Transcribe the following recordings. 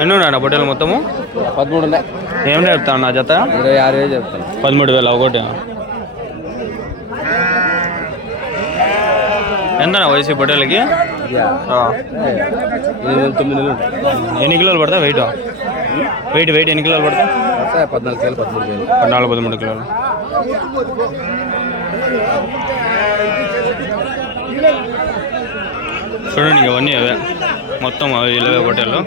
ఎన్ని ఉన్నాయన్న పొట్టేలు మొత్తము? 13 ఉన్నాయి. ఏం చెప్తాను నా జత? 26,000 చెప్తాను. 13,000 ఒకటి. ఎంతనా వయసు పొట్టేలకి? 9 నెలలు. ఎన్ని కిలోలు పడతాయి వెయిట్? వెయిట్ ఎన్ని కిలోలు పడతాయి? 14 కిలోలు, 13 కిలోలు. 14-13 కిలోలు. చూడండి ఇవన్నీ అవే మొత్తం ఇలావే పొట్టేళ్ళు.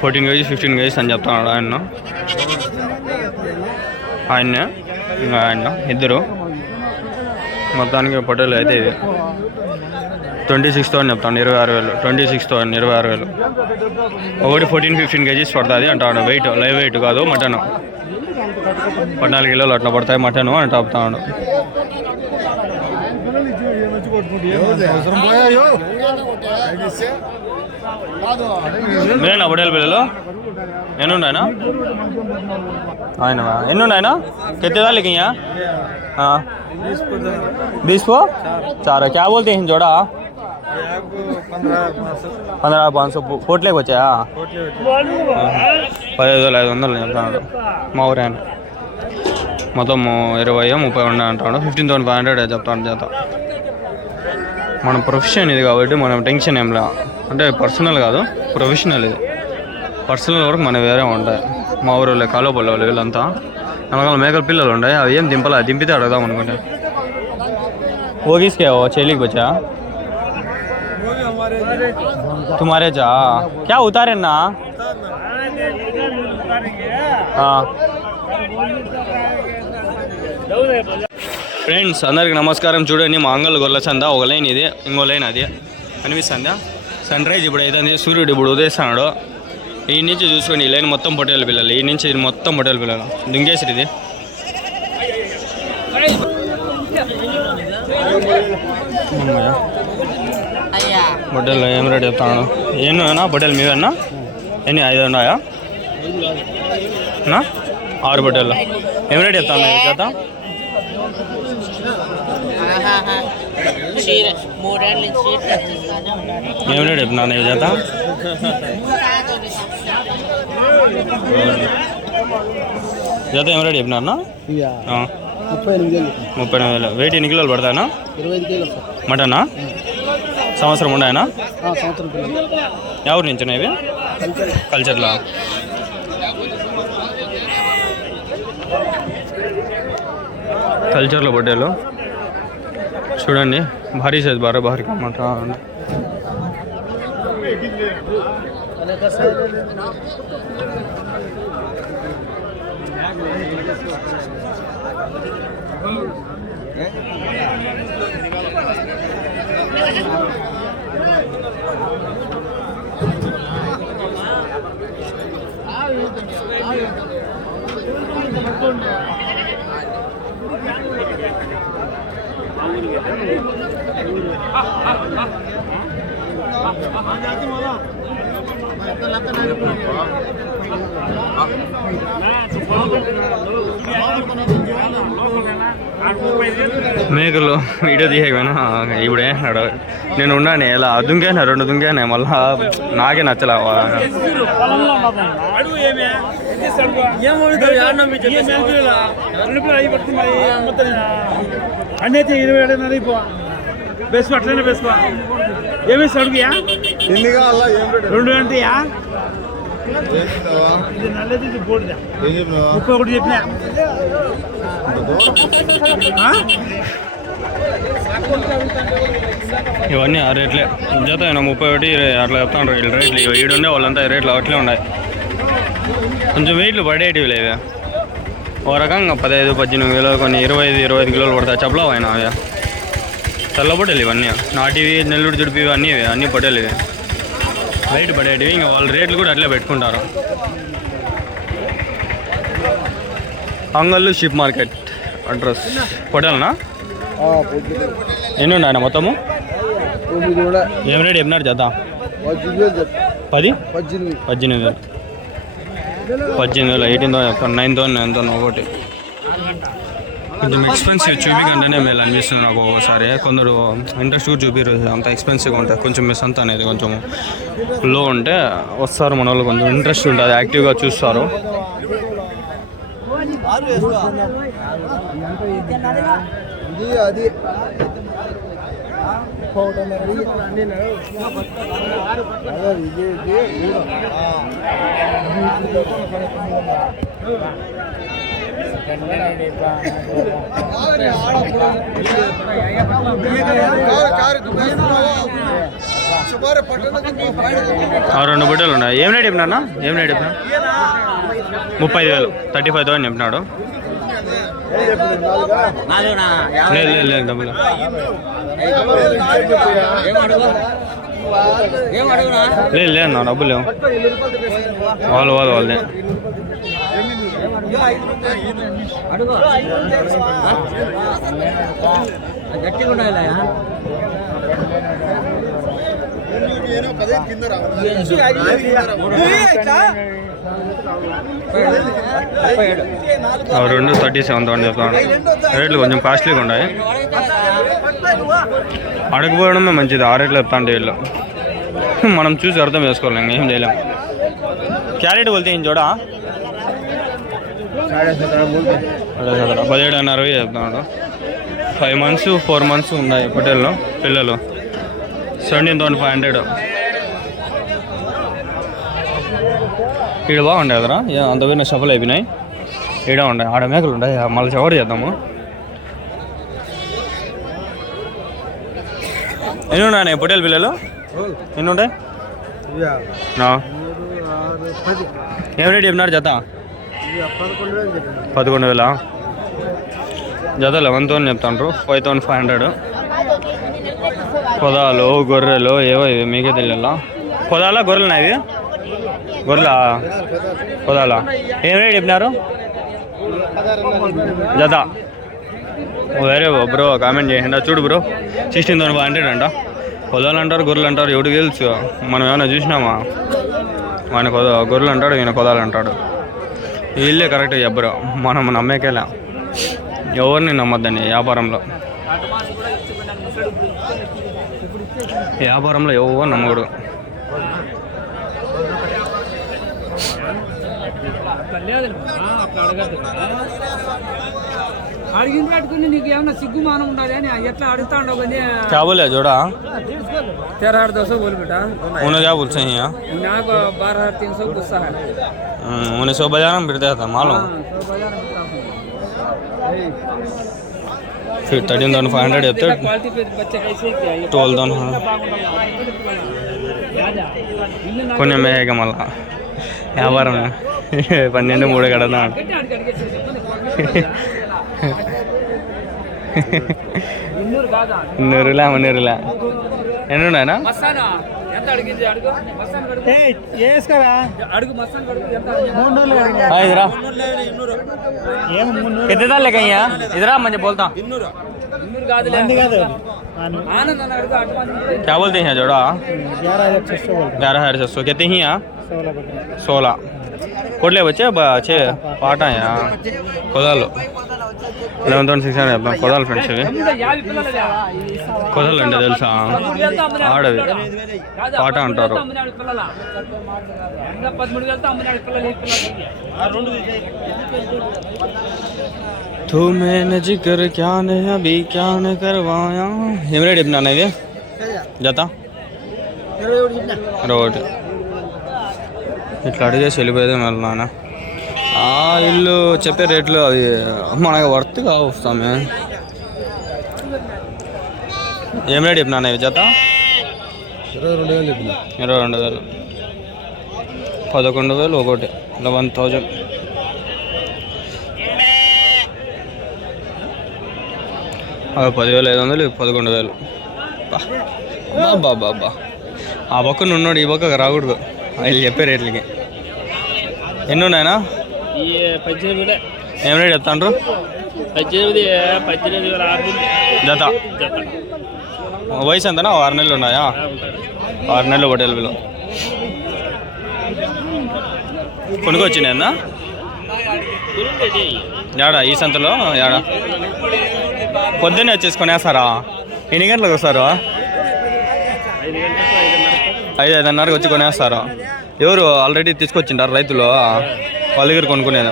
14 kg 15 kg అని చెప్తున్నాడు ఆయన్నే ఇంకా ఆయన ఇద్దరు. మొత్తానికి పొట్టేలు అయితే ఇది 26,000 చెప్తాను. 26,000. 26,000 26,000. ఒకటి 14-15 kg పడుతుంది అంటాడు. వెయిట్ లైవ్ వెయిట్ కాదు, మటన్. 14 కిలోలు అట్లా పడతాయి మటను అని చెప్తాడు. మీరేనా పొట్టేలు పిల్లలు? ఎన్ని ఉన్నాయనా ఆయన? ఎన్ని ఉన్నాయనా? कितने लेके यहाँ? हाँ 20 को 4. क्या बोलते हैं जोड़ा? 15,500 పోట్లేకి వచ్చాయా? 15,500 చెప్తాడు మా ఊరే. మొత్తం 20-30 ఉన్నాయి అంటాడు. 15,500 చెప్తాడు చేత. మన ప్రొఫెషన్ ఇది కాబట్టి మనం టెన్షన్ ఏం లే. అంటే పర్సనల్ కాదు, ప్రొఫెషనల్ ఇది. పర్సనల్ వరకు మన వేరే ఉంటాయి. మా ఊరు కాలువపల్లి వాళ్ళు వీళ్ళంతా నమ్మకాల మేకల పిల్లలు ఉన్నాయి. అవి ఏం దింపలే, దింపితే అడగదాం అనుకుంటే. ఓగిస్కే చెల్లికి వచ్చా तुम्हारे जा क्या उतारे ना? ఫ్రెండ్స్ అందరికి నమస్కారం. చూడండి మా అంగల్ గొర్రెల చంద ఒక లైన్ ఇది, ఇంకో లైన్ అది కనిపిస్తుందా? సన్ రైజ్ ఇప్పుడు అయితే సూర్యుడు ఇప్పుడు ఉదయిస్తున్నాడు. ఈ నుంచి చూసుకోండి ఈ లైన్ మొత్తం పొట్టేల పిల్లలు. ఈ నుంచి ఇది మొత్తం పొట్టేల పిల్లలు. దుంగేసి ఇది పొట్టేలు ఏం రేట్ చెప్తాను? ఏనా పొట్టేలు మీవన్నా? ఎన్ని 5 ఉన్నాయా? 6 పొట్టేళ్ళు. ఏం రేట్ చెప్తాను చేత? ఏం రేట్ చెప్తున్నాను ఈ చేత? జత ఏం రేట్ చెప్పినా? 38,000. వెయిట్ ఎన్ని కిలోలు పడతాయనా? 25 కిలోలు మటనా? సంవత్సరం ఉన్నాయనా? ఎవరి నుంచి ఇవి? కల్చర్లా. కల్చర్లో పొట్టేలు చూడండి. భారీ సైజ్ భారీ మాట. మేకలు వీడియో తీయకపోయినా ఇప్పుడు వేసినాడు. నేను ఉన్నాను ఇలా దుంకేనా 2 దుంకేనా మళ్ళా నాకే నచ్చలే. అన్నైతే 27 బెస్ట్ అట్లనే బెస్ట్. ఏమి సడుగుయా? 2 గంటయా? ఇది నల్లది, ఇది బోర్డుదా. 31 చెప్పినా. ఇవన్నీ ఆ రేట్లే జత 31 అట్లా చెప్తాను. రేట్లు ఈడుండే వాళ్ళంతా రేట్లు అట్లే ఉన్నాయి. కొంచెం వెయిట్లు పడేటివి లేవే. ఓ రకంగా 15-18 కిలోలు, కొన్ని 20-25 కిలోలు పడతాయి. చెప్పలేవు ఆయన అవి తెల్ల పొట్టేలు ఇవన్నీ. నాటివి నెల్లూరు జుడిపివి అన్నీ పొట్టేలు ఇవి. వెయిట్ పడేటివి. ఇంకా వాళ్ళ రేట్లు కూడా అట్లే పెట్టుకుంటారు. అంగళ్ళు షిప్ మార్కెట్ అడ్రస్. పొట్టేలనా? ఎన్ని ఉన్నాయన్న మొత్తము? ఏం రేట్ చెప్పినారు జత? 18,000. 18,000 18,000 చెప్తాను. 9,000 ఎంతో ఒకటి. కొంచెం ఎక్స్పెన్సివ్ చూపికంటేనే మేలు అనిపిస్తుంది నాకు ఒక్కోసారి. కొందరు ఇంట్రెస్ట్ కూడా చూపిరు, అంత ఎక్స్పెన్సివ్గా ఉంటుంది. కొంచెం మిస్ అంతా అనేది కొంచెం లో ఉంటే వస్తారు మన వాళ్ళు, కొంచెం ఇంట్రెస్ట్ ఉంటుంది, యాక్టివ్గా చూస్తారు. రెండు బుట్టలు ఉన్నాయి. ఏం రేట్ చెప్పినా? ఏం రేట్ చెప్పినా? 35,000, 35,000 చెప్పినాడు. లేదు డబ్బులు లేదు నా డబ్బులు లేవు. వాళ్ళే రెండు 37,000 చెప్తాను. రేట్లు కొంచెం కాస్ట్లీగా ఉన్నాయి. అడగపోవడమే మంచిది. ఆ రేట్లు చెప్తాంటే వీళ్ళు మనం చూసి అర్థం చేసుకోవాలి, ఇంకేం చేయలేం. క్యారెట్ बोलते हैं जोड़ा 17,500 చెప్తున్నాడు. 5 months 4 months ఉన్నాయి పొట్టేళ్ళు పిల్లలు. 17,500. ఈడ బాగుంటాయి కదరా, అంత పోయిన షఫల్ అయిపోయినాయి. ఈడ ఉన్నాయి, ఆడ మేకలు ఉంటాయి. మళ్ళీ చవర్ చేద్దాము. ఎన్ని ఉన్నాయి పొట్టేలు పిల్లలు? ఎన్ని ఉంటాయి? ఏం రేట్ చెప్పినారు జత? 11,000 జత. 11,000 చెప్తాండ్రు. 5,500. పొదాలు గొర్రెలు ఏవో ఇవి మీకే తెలియాలా. పొదాలా గొర్రెలునా ఇవి? గొర్రెలా పొదాలా? ఏం రేట్ చెప్పినారు జత? వేరే బ్రో కామెంట్ చేయండి. చూడు బ్రో 16,500 అంట. పొదాలు అంటారు, గొర్రెలు అంటారు, ఎవడికి తెలుసు? మనం ఏమైనా చూసినామా? ఆయన గొర్రెలు అంటాడు, ఈయన పొదాలు అంటాడు. వీళ్ళే కరెక్ట్గా చెప్పరు, మనం నమ్మేకేలా. ఎవరిని నమ్మద్దండి వ్యాపారంలో. ఎవరు నమ్మకూడదు. అడిగిన పెట్టుకుని నీకు ఏమన్నా సిగ్గుమానం ఉండాలి అని ఎట్లా అడుగుతా ఉండవు. क्या बोले जोड़ा? 13,200 बोल बेटा। उन्हें क्या बोलते हैं यहाँ? यहाँ को 12,300 गुस्सा है। उन्हें 100 बजाना में फिरता था मालूम। फिर 13,500 చెప్తే क्वालिटी पे बच्चे कैसे क्या 12,000 కొన్ని మేక మళ్ళా వ్యాపారం 12,300 కడదా. నూరులా ఎన్ని ఉన్నాయనా? इधरा कितने लेके इधरा मुझे बोलता क्या बोलते हैं जोड़ा? 11,600 कहते ही 16 कोटले बच्चे अच्छे पाठ हैं कोदालो 11,600 कोदाल फ्रेंड्स ఇవి కోదాలు అంటే తెలుసా? ఆడవి పాట అంటారు. तू मैंने जिक्र क्या ने अभी क्या ने करवाया. ఏం రేట్ చెప్పినా ఇది జత? 21. ఇట్లా అడిగేసి వెళ్ళిపోయేదే మళ్ళీ నాన్న. ఇల్లు చెప్పే రేట్లు అవి మనకు వర్త్ కావస్తామే. ఏం రేట్ చెప్పినా ఇవి జత? 22,000. 22,000. 11,000 ఒకటి 11,000. అవి 10,500, 11,000. బాబా ఆ పక్కన ఉన్నాడు, ఈ పక్క రాకూడదు. వీళ్ళు చెప్పే రేట్లకి. ఎన్ని ఉన్నాయనా? 18,000 ఏం రేట్ చెప్తాండ్రు? 18,000 జత. వయసు ఎంతనా? 6 నెలలు ఉన్నాయా? 6 నెలలు ఒకటి ఎలుగులు కొనుక్కొచ్చినాయన్నా? యాడా ఈ సంతలో యాడా పొద్దున్నే వచ్చేసుకొనేస్తారా? ఎన్ని గంటలకు వస్తారు? 5-5:30కి వచ్చి కొనేస్తారు. ఎవరు ఆల్రెడీ తీసుకొచ్చింటారు రైతులు? వాళ్ళ దగ్గర కొనుక్కునేది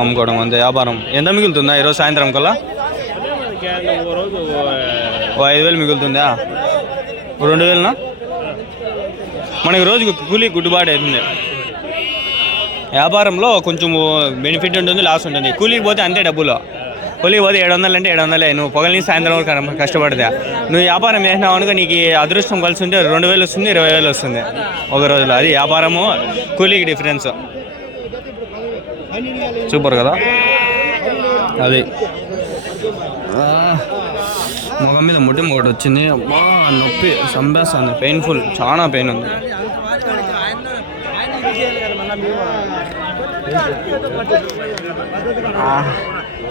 అమ్ముకోవడం అంతే వ్యాపారం. ఎంత మిగులుతుందా ఈరోజు సాయంత్రం కల్లా? 5,000 మిగులుతుందా? 2,000నా? మనకి రోజుకి కూలీ గుడ్డుబాటు అవుతుంది. వ్యాపారంలో కొంచెం బెనిఫిట్ ఉంటుంది, లాస్ ఉంటుంది. కూలీకి పోతే అంతే డబ్బులు. కూలీకి పోతే 700 అంటే 700. నువ్వు పొగలని సాయంత్రం వరకు కష్టపడితే నువ్వు వ్యాపారం చేసినావు అనుకో, నీకు అదృష్టం కలిసి ఉంటే 2,000 వస్తుంది, 20,000 వస్తుంది ఒక రోజులో. అది వ్యాపారము కూలీకి డిఫరెన్స్. సూపర్ కదా అది. ముఖం మీద ముట్టి ఒకటి వచ్చింది. అబ్బా నొప్పి చంపేస్తుంది, పెయిన్ఫుల్, చాలా పెయిన్ ఉంది.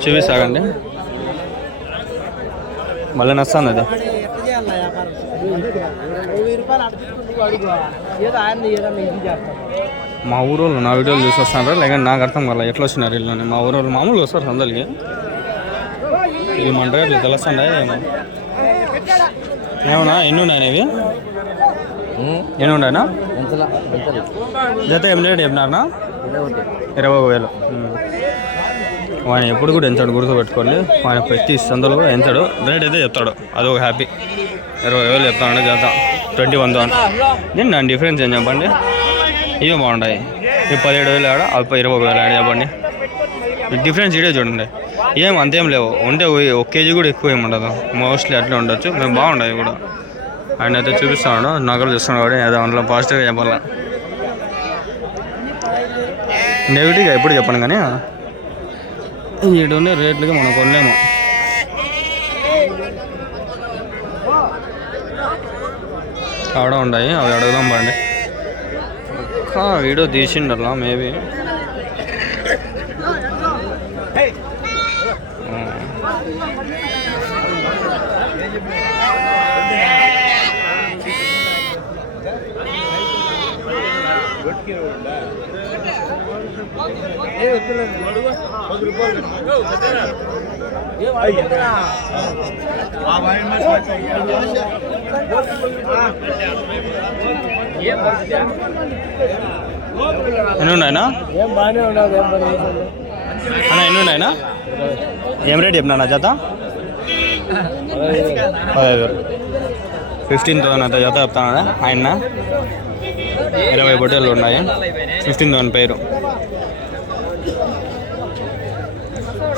చూపిస్తాగండి, మళ్ళీ నచ్చుతుంది అది. మా ఊరోళ్ళు నా వీడియోలు చూసి వస్తాను, లేకపోతే నాకు అర్థం కాలే ఎట్లా వచ్చినారు వీళ్ళని. మా ఊరోళ్ళు మామూలుగా వస్తారు సందలికి. ఇవి మన రేట్లు తెలుస్తుందా ఏమన్నా? ఎన్ని ఉన్నాయి ఇవి? ఎన్ని ఉన్నాయన్నా? జత ఏం రేటు చెప్పినారనా? 21,000. ఆయన ఎప్పుడు కూడా ఎంచాడు, గుర్తుపెట్టుకోండి. ఆయన ప్రతి సందులో కూడా ఎంచాడు, రేట్ అయితే చెప్తాడు. అదొక హ్యాపీ. 20,000 చెప్తాడు జత. 21,000. నేను దాని డిఫరెన్స్ ఏం చెప్పండి? ఇవే బాగుంటాయి. ఇవి 17,000 ఆడ, అవి 21,000 ఆడ చెప్పండి. డిఫరెన్స్ ఇడే చూడండి. ఏం అంతేం లేవు. ఉంటే 1 కేజీ కూడా ఎక్కువ ఏమి ఉండదు, మోస్ట్లీ అట్లే ఉండొచ్చు. మేము బాగుంటాయి కూడా. ఆయన అయితే చూపిస్తున్నాడు, నగలు చూస్తున్నాడు కూడా. ఏదో అందులో పాజిటివ్గా చెప్పాలా, నెగిటివ్గా ఎప్పుడు చెప్పను. కానీ ఈడుండే రేట్లకి మనం కొనలేము. ఆడ ఉన్నాయి, అవి అడుగుదాం పండి. వీడియో తీసిండల్లా మేబీ. ఎన్ని ఉన్నాయనా అన్న? ఎన్ని ఉన్నాయనా? ఏం రేట్ చెప్పినా జత? 15,000. 15,000 అంత జత చెప్తానా ఆయన? 20 బొట్టెలు ఉన్నాయి. 15,000 పేరు.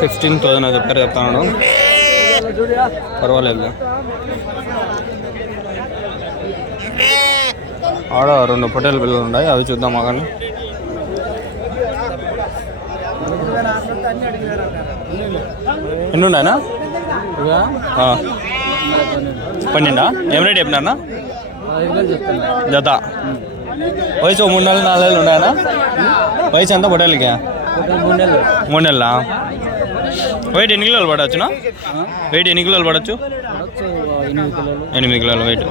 15,000 అది పేరు చెప్తాను. పర్వాలేదు. ఆడ 2 పొట్టేలు పిల్లలు ఉన్నాయి, అవి చూద్దాం. కానీ ఎన్ని ఉన్నాయనా? 12. ఏం రేట్ చెప్పినా జత? వయసు 3 నెలలు 4 నెలలు ఉన్నాయనా? వయసు ఎంత పొట్టేలకి? 3 నెలలా? వెయిట్ ఎన్ని కిలోలు పడవచ్చునా? వెయిట్ ఎన్ని కిలోలు పడవచ్చు? 8 కిలోలు వెయిట్.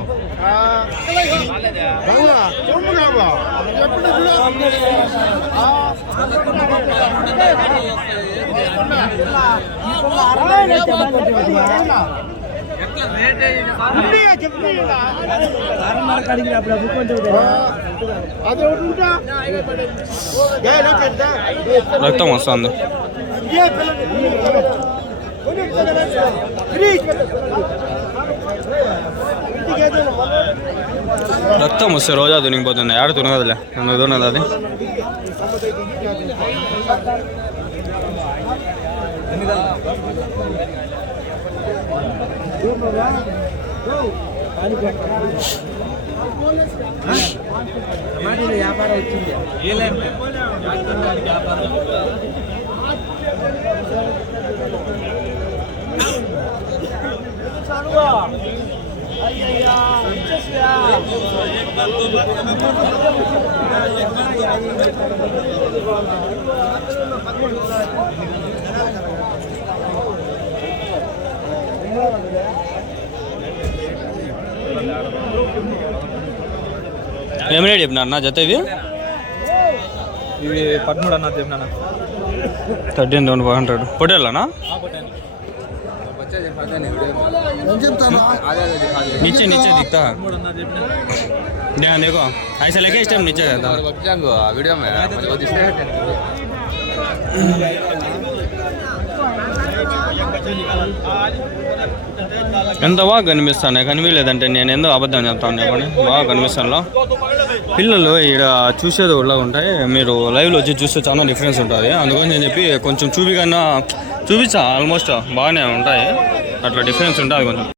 రక్తం వస్తుంది. రక్తం వస్తే రోజా తునిగిపోతుంది. ఆడ తునగదులే, ఎందుకు తున్నది అది. వ్యాపారం వచ్చింది. ఏం రేట్ చెప్పినారు నా జత? ఇవి 13 అన్న చెప్పినా. 13,500 పొట్టేళ్ళనా नीचे नीचे दिखता है ध्यान देखो ऐसे लेके इस टाइम नीचे रहता है वीडियो में ఎంత బాగా కనిపిస్తాను కనిపించలేదంటే నేను ఎందుకు అబద్ధం చెప్తాను చెప్పండి బాగా కనిపిస్తాను పిల్లలు ఇక్కడ చూసేది కూడా ఉంటాయి మీరు లైవ్లో వచ్చి చూస్తే చాలా డిఫరెన్స్ ఉంటుంది అందుకని నేను చెప్పి కొంచెం చూపించా ఆల్మోస్ట్ బాగానే ఉంటాయి అట్లా డిఫరెన్స్ ఉంటుంది కొంచెం